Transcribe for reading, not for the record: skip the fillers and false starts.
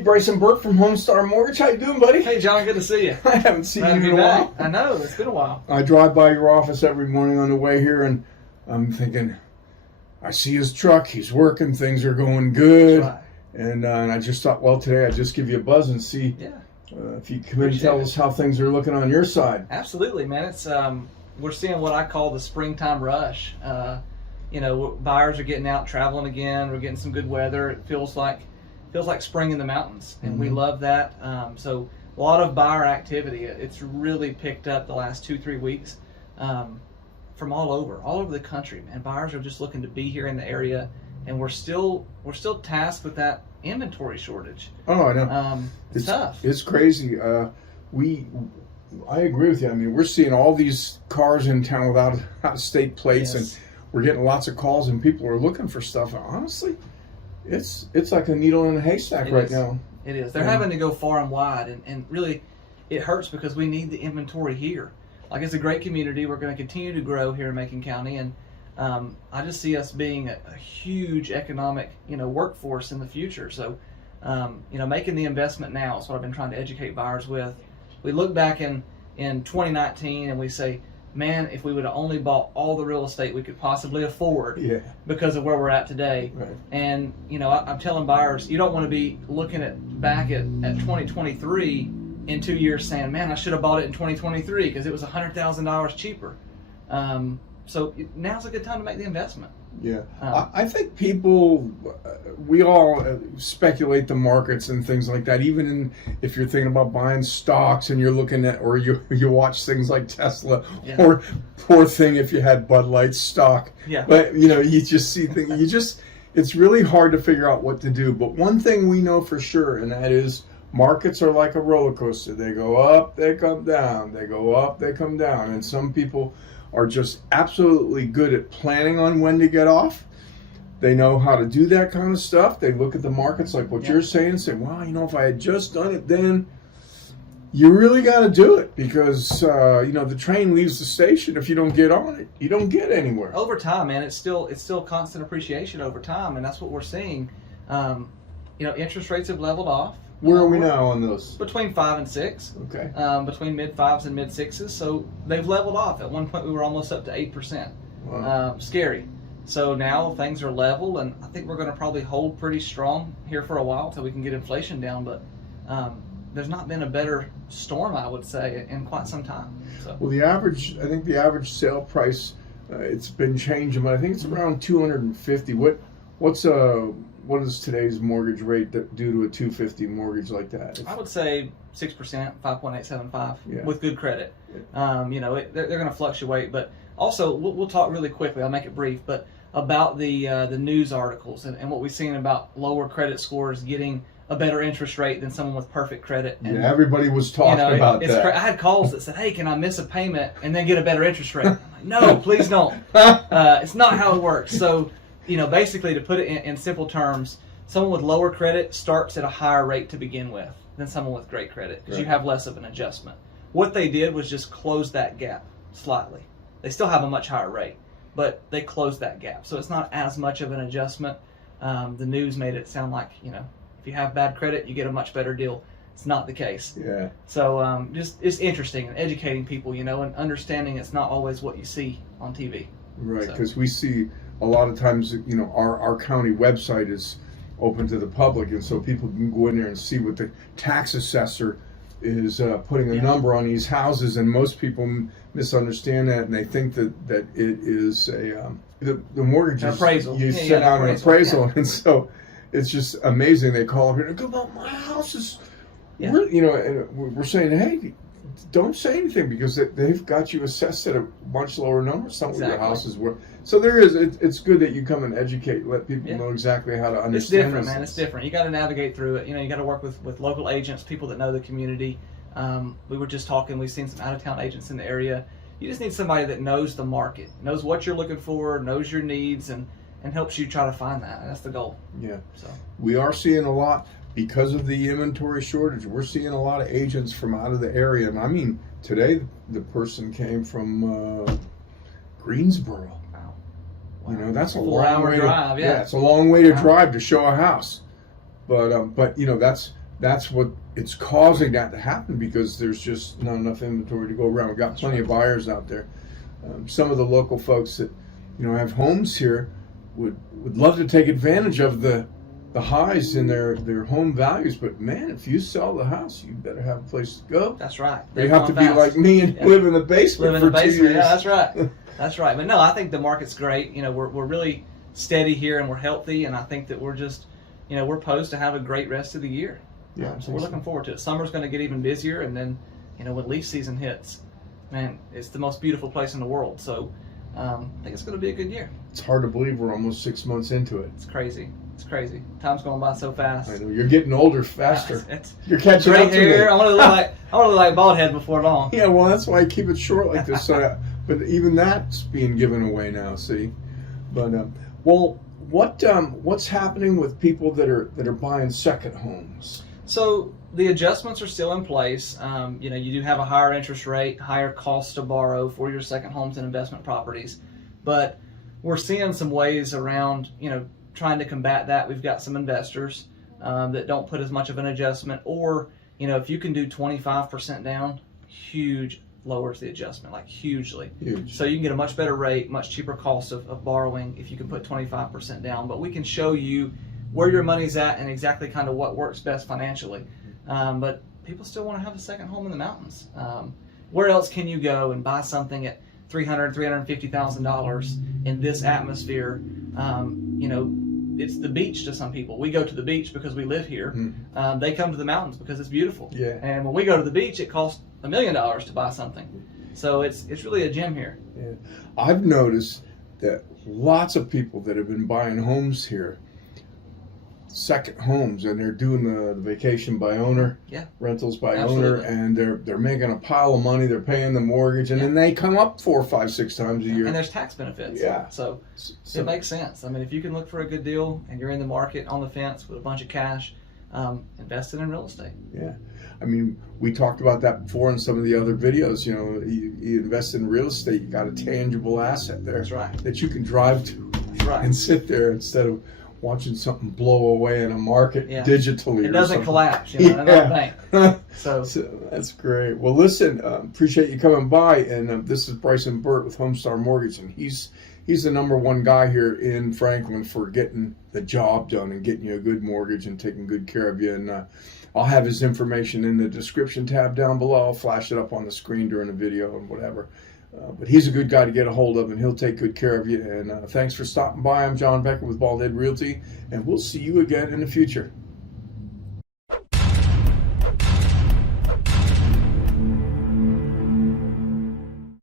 Hey, Bryson.burt from Homestar Mortgage. How you doing, buddy? Hey, John, good to see you. I haven't seen you in a while. I know, it's been a while. I drive by your office every morning on the way here, and I'm thinking, I see his truck. He's working. Things are going good. That's right. And I just thought, well, today I'd just give you a buzz and see if you come and tell us how things are looking on your side. Absolutely, man. It's we're seeing what I call the springtime rush. Buyers are getting out traveling again. We're getting some good weather. It feels like spring in the mountains, and we love that. So a lot of buyer activity. It's really picked up the last 2-3 weeks from all over the country. And buyers are just looking to be here in the area, and we're still tasked with that inventory shortage. Oh, I know. It's tough. It's crazy. I agree with you. I mean, we're seeing all these cars in town without out-of-state plates, and we're getting lots of calls, and people are looking for stuff. Honestly, it's like a needle in a haystack right now. It is. They're having to go far and wide, and really, it hurts because we need the inventory here. Like, it's a great community. We're going to continue to grow here in Macon County, and I just see us being a huge economic, workforce in the future. So, making the investment now is what I've been trying to educate buyers with. We look back in 2019 and we say, man, if we would have only bought all the real estate we could possibly afford because of where we're at today. Right. And, I'm telling buyers, you don't want to be looking back at 2023 in 2 years saying, man, I should have bought it in 2023 because it was $100,000 cheaper. So now's a good time to make the investment. Yeah. I think people, we all speculate the markets and things like that, even if you're thinking about buying stocks and you're looking at, or you watch things like Tesla, or poor thing if you had Bud Light stock. Yeah. But, you just see things, it's really hard to figure out what to do. But one thing we know for sure, and that is markets are like a roller coaster. They go up, they come down. They go up, they come down. And some people are just absolutely good at planning on when to get off. They know how to do that kind of stuff. They look at the markets like what you're saying and say, wow, if I had just done it then. You really got to do it because, the train leaves the station. If you don't get on it, you don't get anywhere. Over time, man, it's still constant appreciation over time, and that's what we're seeing. Interest rates have leveled off. Where are we now on those? Between 5 and 6. Okay. Between mid 5s and mid 6s. So they've leveled off. At one point, we were almost up to 8%. Wow. Scary. So now things are level, and I think we're going to probably hold pretty strong here for a while until we can get inflation down. But there's not been a better storm, I would say, in quite some time. So. Well, I think the average sale price, it's been changing, but I think it's around 250. What is today's mortgage rate due to a 250 mortgage like that? I would say 6%, 5.875 with good credit. Yeah. They're going to fluctuate, but also we'll talk really quickly. I'll make it brief, but about the news articles and what we've seen about lower credit scores getting a better interest rate than someone with perfect credit. And, everybody was talking about that. I had calls that said, "Hey, can I miss a payment and then get a better interest rate?" I'm like, no, please don't. It's not how it works. So. Basically, to put it in simple terms, someone with lower credit starts at a higher rate to begin with than someone with great credit because you have less of an adjustment. What they did was just close that gap slightly. They still have a much higher rate, but they closed that gap. So it's not as much of an adjustment. The news made it sound like, if you have bad credit, you get a much better deal. It's not the case. Yeah. So it's interesting and educating people, and understanding it's not always what you see on TV. Right, because we see a lot of times, our county website is open to the public, and so people can go in there and see what the tax assessor is putting a number on these houses, and most people misunderstand that, and they think that it is the mortgage is appraisal. You send out an appraisal, and so it's just amazing. They call up here and go, "Well, my house is," we're saying, "Hey, don't say anything because they've got you assessed at a much lower number. Some of your houses were." So it's good that you come and educate, let people know exactly how to understand. It's different, man. It's different. You got to navigate through it. You got to work with local agents, people that know the community. We were just talking. We've seen some out-of-town agents in the area. You just need somebody that knows the market, knows what you're looking for, knows your needs, and helps you try to find that. That's the goal. Yeah. So we are seeing a lot. Because of the inventory shortage, we're seeing a lot of agents from out of the area. And I mean, today the person came from Greensboro. Wow. That's a full long hour way drive. it's a long way to drive to show a house. But that's that's what it's causing that to happen, because there's just not enough inventory to go around. We've got plenty of buyers out there. Some of the local folks that have homes here would love to take advantage of the highs in their home values, but man, if you sell the house, you better have a place to go. That's right. You have to be like me and live in the basement Live in the for 2 basement. years. Yeah, that's right. That's right. But no, I think the market's great. We're really steady here and we're healthy, and I think that we're just, we're posed to have a great rest of the year. Yeah, So we're looking forward to it. Summer's going to get even busier, and then, when leaf season hits, man, it's the most beautiful place in the world. So I think it's going to be a good year. It's hard to believe we're almost 6 months into it. It's crazy. It's crazy. Time's going by so fast. I know, you're getting older faster. It's You're catching gray up to me. hair. I want to look like bald head before long. Yeah, well, that's why I keep it short like this. But even that's being given away now. See, but what's happening with people that are buying second homes? So the adjustments are still in place. You do have a higher interest rate, higher cost to borrow for your second homes and investment properties, but we're seeing some ways around, trying to combat that. We've got some investors that don't put as much of an adjustment, or if you can do 25% down, huge lowers the adjustment, like hugely. Huge. So you can get a much better rate, much cheaper cost of borrowing if you can put 25% down. But we can show you where your money's at and exactly kind of what works best financially. But people still want to have a second home in the mountains. Where else can you go and buy something at $350,000 in this atmosphere? It's the beach to some people. We go to the beach because we live here. They come to the mountains because it's beautiful. Yeah. And when we go to the beach, it costs $1 million to buy something. So it's really a gem here. Yeah. I've noticed that lots of people that have been buying homes here, second homes, and they're doing the vacation by owner, rentals by owner, and they're making a pile of money. They're paying the mortgage, and then they come up 4, 5, 6 times a year. And there's tax benefits. Yeah. So it makes sense. I mean, if you can look for a good deal and you're in the market on the fence with a bunch of cash, invest it in real estate. Yeah. I mean, we talked about that before in some of the other videos. You invest in real estate, you got a tangible asset there. That's right. That you can drive to. That's right. And sit there instead of watching something blow away in a market digitally. It doesn't collapse, another bank. So that's great. Well, listen, appreciate you coming by. And this is Bryson.Burt with Homestar Mortgage, and he's the #1 guy here in Franklin for getting the job done and getting you a good mortgage and taking good care of you. And I'll have his information in the description tab down below. I'll flash it up on the screen during the video and whatever. But he's a good guy to get a hold of, and he'll take good care of you. And thanks for stopping by. I'm John Becker with Bald Head Realty, and we'll see you again in the future.